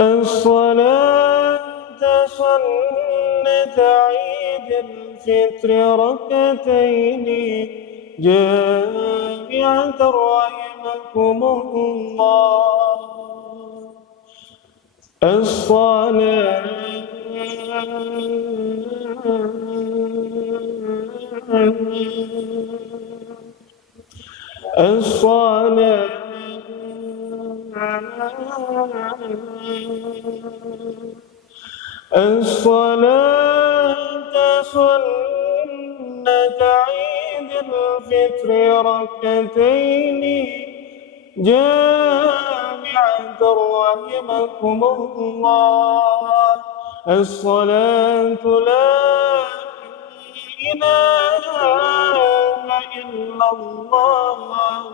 الصلاة سنة عيد الفطر ركعتين جامعة رحمكم الله. الصلاة سنة عيد الفطر ركعتين جامعة رحمكم الله. الصلاة لا إله إلا الله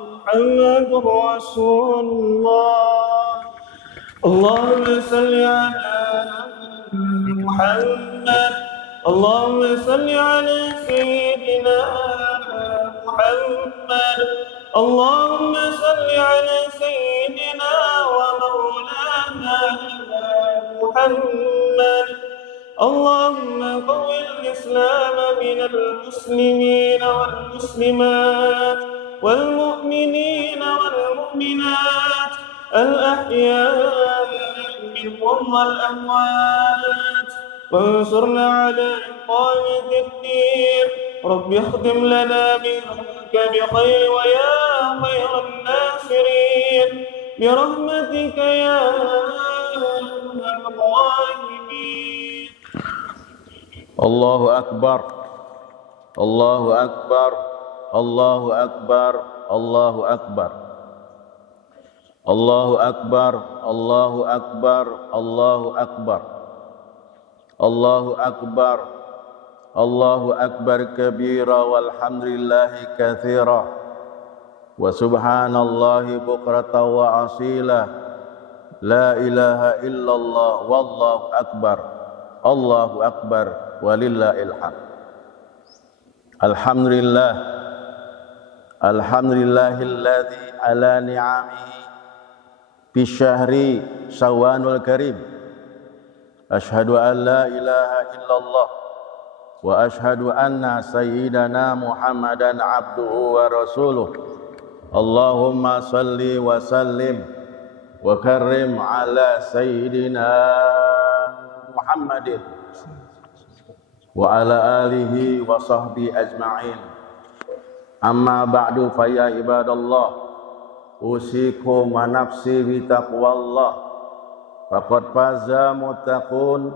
محمد رسول الله. اللهم صل على محمد. اللهم صل على سيدنا محمد. اللهم صل على سيدنا ومولانا محمد. اللهم قو الإسلام من المسلمين والمسلمات والمؤمنين والمؤمنات الأحياء منهم والأموات، وانصرنا على إقامة الدين. رب اختم لنا منك بخير ويا خير الناصرين برحمتك يا أرحم الراحمين. الله أكبر الله أكبر الله أكبر الله أكبر الله أكبر الله أكبر الله أكبر الله أكبر الله أكبر كبيرا والحمد لله كثيرا وسبحان الله بكرة وأصيلا لا إله إلا الله والله أكبر الله أكبر ولله الحمد. Alhamdulillah alhamdulillahilladzi ala ni'amihi fi syahri Syawalul Karim. Asyhadu an la ilaha illallah wa asyhadu anna sayyidana Muhammadan abduhu wa rasuluh. Allahumma salli wa sallim wa karrim ala sayyidina Muhammadin wa ala alihi wa sahbihi ajma'in. Amma ba'du fa ya ibadallah, usikum wa nafsi bi taqwallah. Faqad faza muttaqun,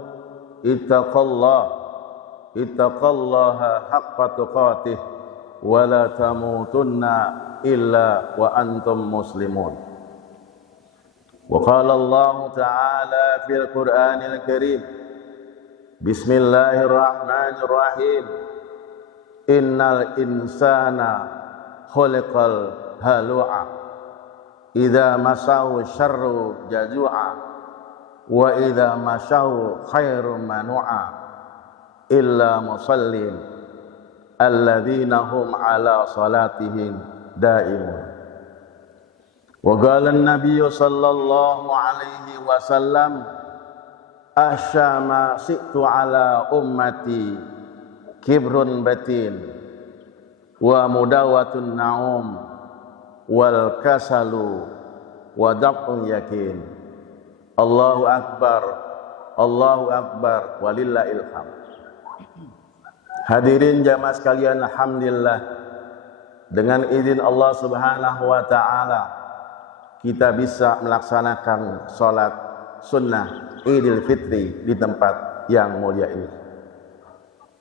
ittaqallaha haqqa tuqatih wa la tamutunna illa wa antum muslimun. Wa qala Allah ta'ala fil Qur'anil Karim, Bismillahirrahmanirrahim. Innal insana khuliqal halu'a idza masahu syarru jazu'a wa idza masahu khairu manu'a illa musallin alladzina hum ala salatihim daimun. Wa qala an-nabiy sallallahu alaihi wasallam, asyama si'tu ala ummati kibrun batin wa mudawatun na'um wal kasalu wa da'un yakin. Allahu akbar walillahil hamd. Hadirin jamaah sekalian, alhamdulillah dengan izin Allah Subhanahu wa taala kita bisa melaksanakan salat sunnah Idul Fitri di tempat yang mulia ini.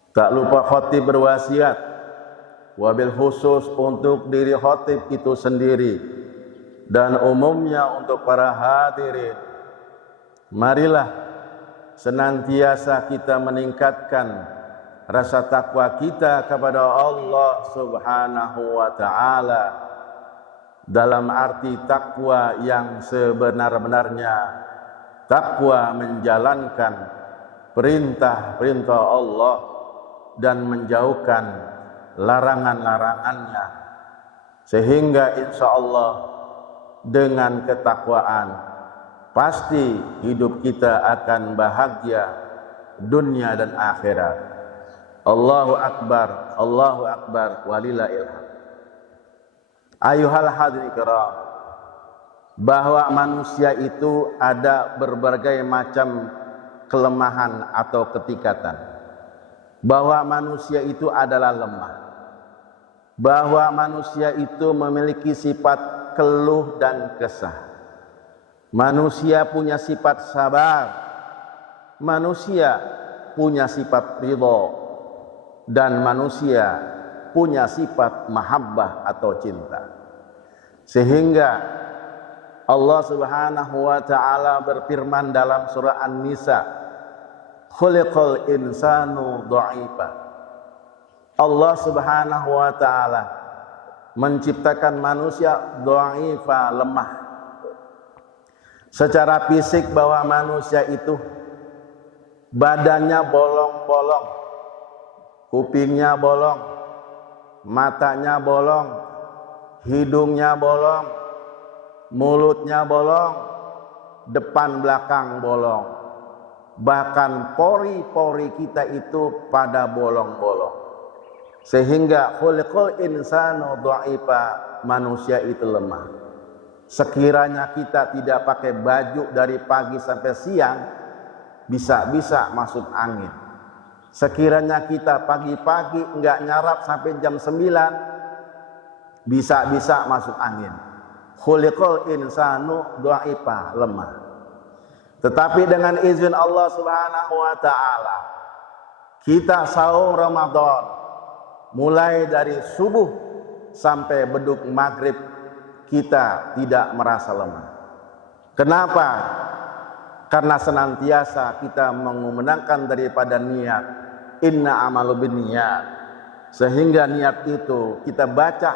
Tak lupa khatib berwasiat, wabil khusus untuk diri khatib itu sendiri dan umumnya untuk para hadirin. Marilah senantiasa kita meningkatkan rasa takwa kita kepada Allah Subhanahu wa taala dalam arti takwa yang sebenar-benarnya, takwa menjalankan perintah-perintah Allah dan menjauhkan larangan-larangannya, sehingga insya Allah dengan ketakwaan pasti hidup kita akan bahagia dunia dan akhirat. Allahu Akbar, walillahil hamd. Ayuhal hadirin kiram, bahwa manusia itu ada berbagai macam kelemahan atau ketikatan. Bahwa manusia itu adalah lemah. Bahwa manusia itu memiliki sifat keluh dan kesah. Manusia punya sifat sabar. Manusia punya sifat ridho. Dan manusia punya sifat mahabbah atau cinta. Sehingga Allah Subhanahu wa taala berfirman dalam surah An-Nisa, khuliqal insanu dha'ifa. Allah Subhanahu wa taala menciptakan manusia dha'ifa, lemah. Secara fisik bahwa manusia itu badannya bolong-bolong, kupingnya bolong, matanya bolong, hidungnya bolong, mulutnya bolong, depan belakang bolong. Bahkan pori-pori kita itu pada bolong-bolong. Sehingga khuliqal insanu dha'ifa, manusia itu lemah. Sekiranya kita tidak pakai baju dari pagi sampai siang, bisa-bisa masuk angin. Sekiranya kita pagi-pagi enggak nyarap sampai jam 9, bisa-bisa masuk angin. Khuliqal insanu dha'ifa, lemah. Tetapi dengan izin Allah Subhanahu wa taala, kita sahur Ramadan mulai dari subuh sampai beduk maghrib, kita tidak merasa lemah. Kenapa? Karena senantiasa kita mengumandangkan daripada niat, inna amalu binniyat. Sehingga niat itu kita baca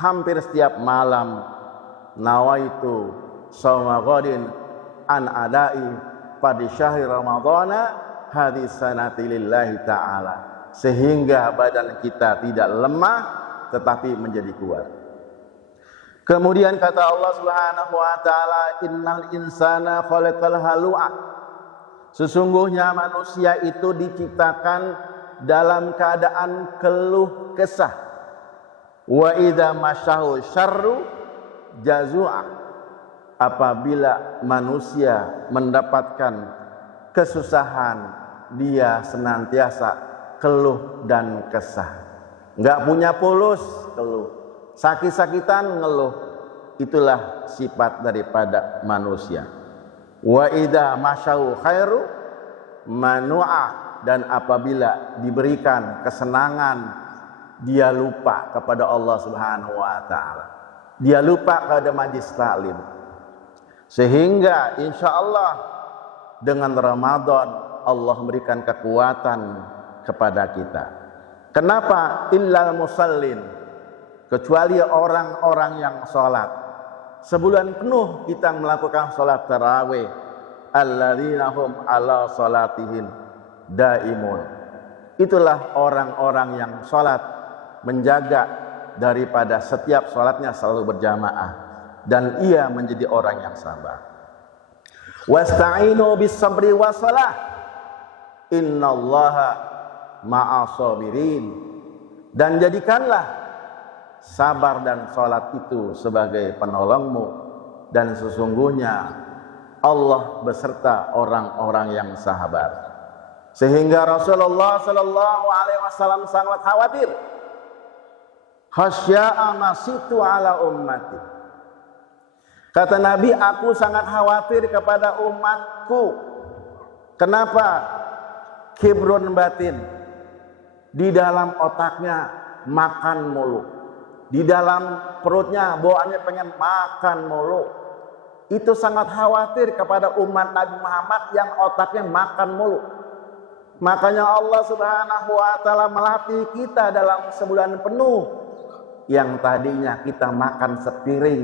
hampir setiap malam, nawaitu shauma ghadin an adai pada syahri ramadhana hadis sanati lillahi ta'ala. Sehingga badan kita tidak lemah tetapi menjadi kuat. Kemudian kata Allah Subhanahu wa taala, innal insana khalaqal halu'a. Sesungguhnya manusia itu diciptakan dalam keadaan keluh kesah. Wa idza masyahu syarru jazu'a. Apabila manusia mendapatkan kesusahan, dia senantiasa keluh dan kesah. Enggak punya pulus, keluh. Sakit-sakitan, ngeluh. Itulah sifat daripada manusia. Wa idza masyahu khairu manu'a. Dan apabila diberikan kesenangan, dia lupa kepada Allah Subhanahu wa taala. Dia lupa kepada majlis taklim. Sehingga insya Allah dengan Ramadan Allah memberikan kekuatan kepada kita. Kenapa? Illal musallin, kecuali orang-orang yang sholat. Sebulan penuh kita melakukan sholat tarawih. Alladzina hum ala sholatihim daimun. Itulah orang-orang yang sholat, menjaga daripada setiap sholatnya selalu berjamaah, dan ia menjadi orang yang sabar. Wasta'inu bis sabri wassalah, innallaha ma'asabirin. Dan jadikanlah sabar dan sholat itu sebagai penolongmu, dan sesungguhnya Allah beserta orang-orang yang sabar. Sehingga Rasulullah sallallahu alaihi wasallam sangat khawatir, khasya'a masitu ala ummati. Kata Nabi, aku sangat khawatir kepada umatku. Kenapa? Kibrun batin, di dalam otaknya makan mulu, di dalam perutnya bawaannya pengen makan mulu. Itu sangat khawatir kepada umat Nabi Muhammad yang otaknya makan mulu. Makanya Allah Subhanahu wa taala melatih kita dalam sebulan penuh. Yang tadinya kita makan sepiring,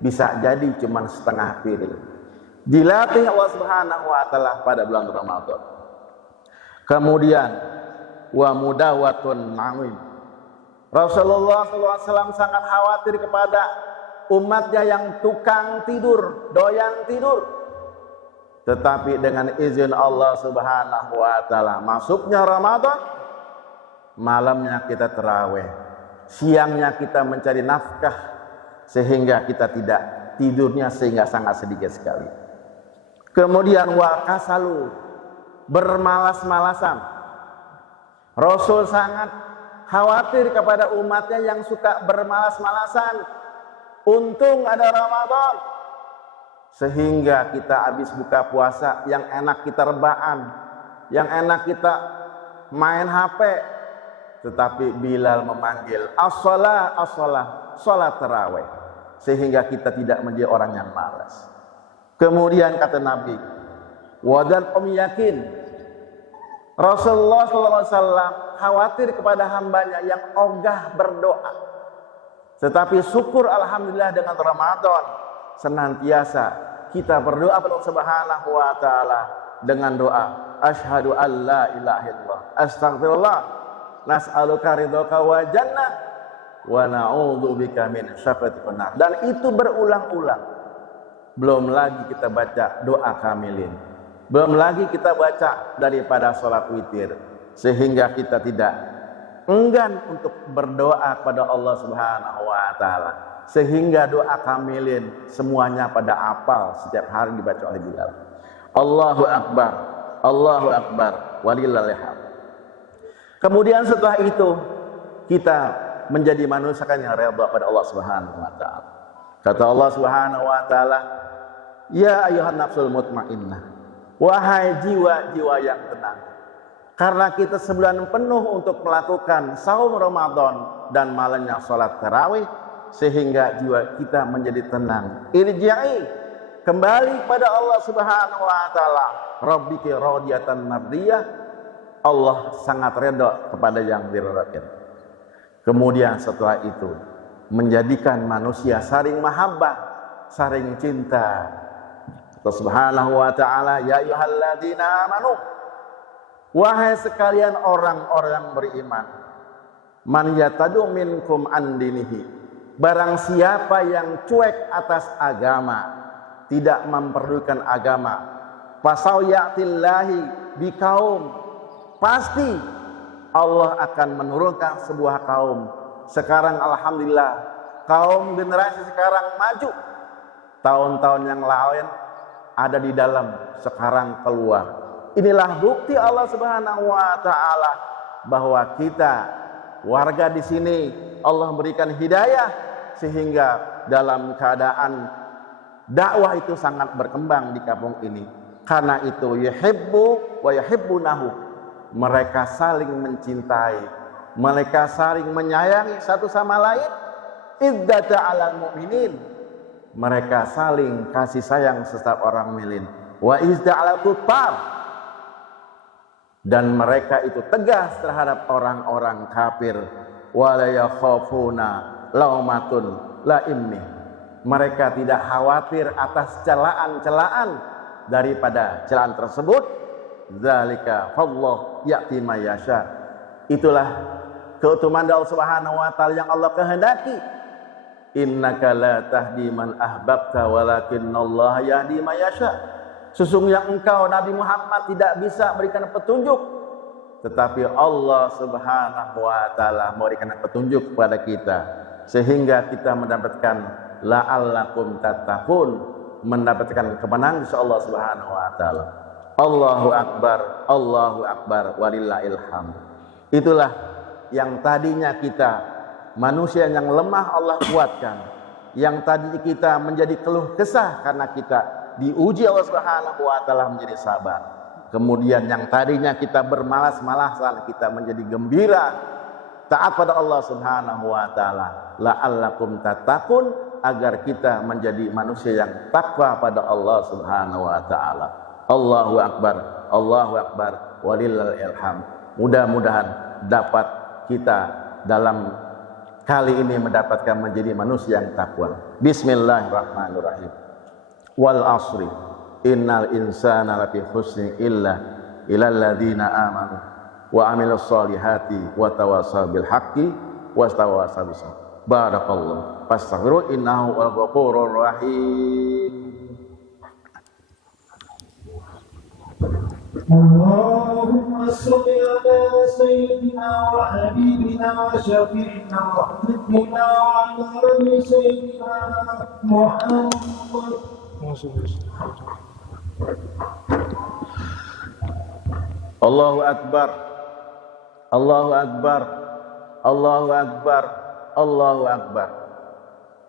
bisa jadi cuma setengah piring. Dilatih Allah Subhanahu wa taala pada bulan Ramadan. Kemudian wa mudawatun ma'in. Rasulullah SAW sangat khawatir kepada umatnya yang tukang tidur, doyan tidur. Tetapi dengan izin Allah Subhanahu wa taala masuknya Ramadan, malamnya kita tarawih, siangnya kita mencari nafkah sehingga kita tidak tidurnya sehingga sangat sedikit sekali. Kemudian wa kasalu, bermalas-malasan. Rasul sangat khawatir kepada umatnya yang suka bermalas-malasan. Untung ada Ramadan, sehingga kita habis buka puasa yang enak kita rebahan, yang enak kita main HP, tetapi Bilal memanggil as-shalah, as-shalah, salat tarawih, sehingga kita tidak menjadi orang yang malas. Kemudian kata Nabi, wadan yakin, Rasulullah SAW khawatir kepada hambanya yang ogah berdoa, tetapi syukur alhamdulillah dengan Ramadan senantiasa kita berdoa kepada Allah Subhanahu wa taala dengan doa asyhadu alla ilaha illallah astaghfirullah nas'aluka ridhaka wa jannah wa na'udzubika min syakhatika nar. Dan itu berulang-ulang. Belum lagi kita baca doa kamilin, belum lagi kita baca daripada sholat witir, sehingga kita tidak enggan untuk berdoa kepada Allah Subhanahu wa taala, sehingga doa kamilin semuanya pada apal setiap hari dibaca oleh Bilal. Allahu akbar, Allahu akbar, walillahil hamd. Kemudian setelah itu kita menjadi manusia yang redha pada Allah Subhanahu wa taala. Kata Allah Subhanahu wa taala, ya ayuhan nafsul mutmainnah, wahai jiwa-jiwa yang tenang. Karena kita sebulan penuh untuk melakukan saum Ramadan dan malamnya salat tarawih, sehingga jiwa kita menjadi tenang. Irji'i, kembali pada Allah Subhanahu wa taala. Rabbiki radiyatan mardiyah, Allah sangat redha kepada yang diridhoi. Kemudian setelah itu menjadikan manusia saling mahabbah, saling cinta. Allah Subhanahu wa taala, ya ayyuhalladzina amanu, wahai sekalian orang-orang beriman, man yatadu minkum an dinihi, barang siapa yang cuek atas agama, tidak memperdulikan agama, fasau ya'tillahi bikaum, pasti Allah akan menurunkan sebuah kaum. Sekarang alhamdulillah kaum generasi sekarang maju, tahun-tahun yang lain ada di dalam, sekarang keluar. Inilah bukti Allah Subhanahu wa taala bahwa kita warga di sini Allah berikan hidayah, sehingga dalam keadaan dakwah itu sangat berkembang di kampung ini. Karena itu yuhibbu wa yuhibbunahu, mereka saling mencintai, mereka saling menyayangi satu sama lain. Iddata 'alal mu'minin, mereka saling kasih sayang setiap orang mukmin. Wa izda 'alal kuffar, dan mereka itu tegas terhadap orang-orang kafir. Wala yakhafuna laumatun laimmi, mereka tidak khawatir atas celaan-celaan daripada celaan tersebut. Zalika fallahu ya'ti ma yasha, itulah keutamaan Allah Subhanahu wa taala yang Allah kehendaki. Innaka la tahdi man ahbabta walakinallaha yahdi ma yasha, sesungguhnya engkau Nabi Muhammad tidak bisa berikan petunjuk, tetapi Allah Subhanahu wa taala memberikan petunjuk kepada kita, sehingga kita mendapatkan la'allakum tattaqun, mendapatkan kemenangan insyaallah Subhanahu wa taala. Allahu akbar, walillahil hamd. Itulah yang tadinya kita manusia yang lemah Allah kuatkan, yang tadi kita menjadi keluh kesah karena kita diuji Allah Subhanahu wa taala menjadi sabar. Kemudian yang tadinya kita bermalas-malasan, kita menjadi gembira taat pada Allah Subhanahu wa taala. La'allakum tattaqun, agar kita menjadi manusia yang takwa pada Allah Subhanahu wa taala. Allahu akbar, walillahil hamd. Mudah-mudahan dapat kita dalam kali ini mendapatkan menjadi manusia yang takwa. Bismillahirrahmanirrahim. Wal asri innal insana lafi khusrin illa ilal ladzina amanu wa amilus solihati wa tawasaw bil haqqi wa tawasaw bis sabr. Barakallahu fastaghfiru innahu al ghafurur rahim. اللهم صل على سيدنا وحبيبنا وشفيعنا وحبيبنا وعلى آل سيدنا محمد. Allahu Akbar, Allahu Akbar, Allahu Akbar, Allahu Akbar,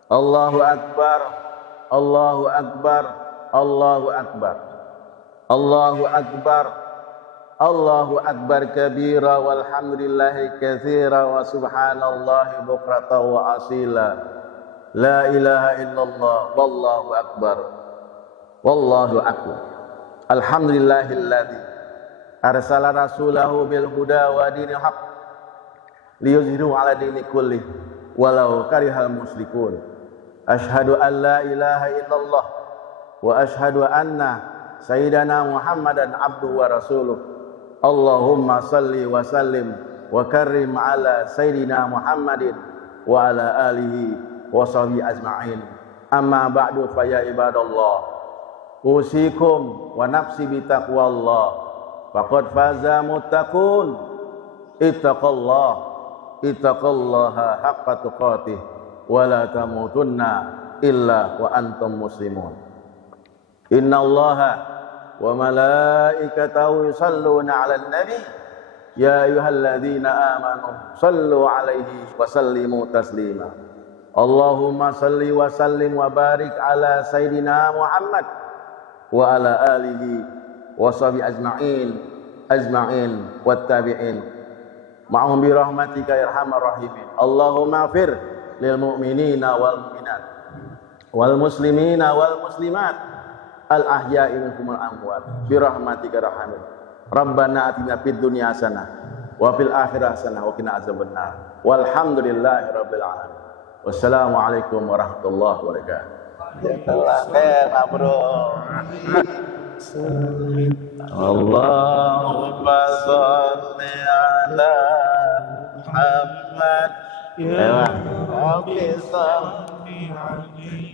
Allahu Akbar, Allahu Akbar, Allahu Akbar, Allahu Akbar, Allahu Akbar kabira walhamdulillahi katsira wa subhanallahi bukratan wa asila. La ilaha illallah wallahu akbar. Wallahu akbar. Alhamdulillahilladzi arsala rasulahu bil huda wa dinil haq liyuzhiru ala dini kullih walau karihal musyrikun. Asyhadu an la ilaha illallah wa asyhadu anna sayyidana Muhammadan abduhu wa rasuluh. Allahumma salli wa sallim wa karrim ala sayyidina Muhammadin wa ala alihi wa sahbihi ajma'in. Amma ba'du fa ya ibadallah, usikum wa nafsi bi taqwallah. Faqad faza muttaqun. Ittaqallah, ittaqallaha haqqa tuqatih wa la tamutunna illa wa antum muslimun. Innallaha wa malaikatahu yusalluna 'alan nabi ya ayyuhalladzina amanu sallu 'alaihi wa sallimu taslima. Allahumma salli wa sallim wa barik ala sayyidina Muhammad wa ala alihi wa sahbihi ajma'in wattabi'in ma'hum bi rahmatika ya arhamar rahimin. Allahumma ighfir lil mu'minina wal mu'minat wal muslimina wal muslimat al ahya'i minhum al amwat bi rahmatika rahmin. Rabbana atina fid dunya hasanah wa fil akhirati hasanah wa qina azabannar. Walhamdulillahi rabbil alamin. Wassalamualaikum warahmatullahi wabarakatuh. Jazakallah khair, mabrur. Allahumma shalli ala Muhammad ya Rabbi salli alaihi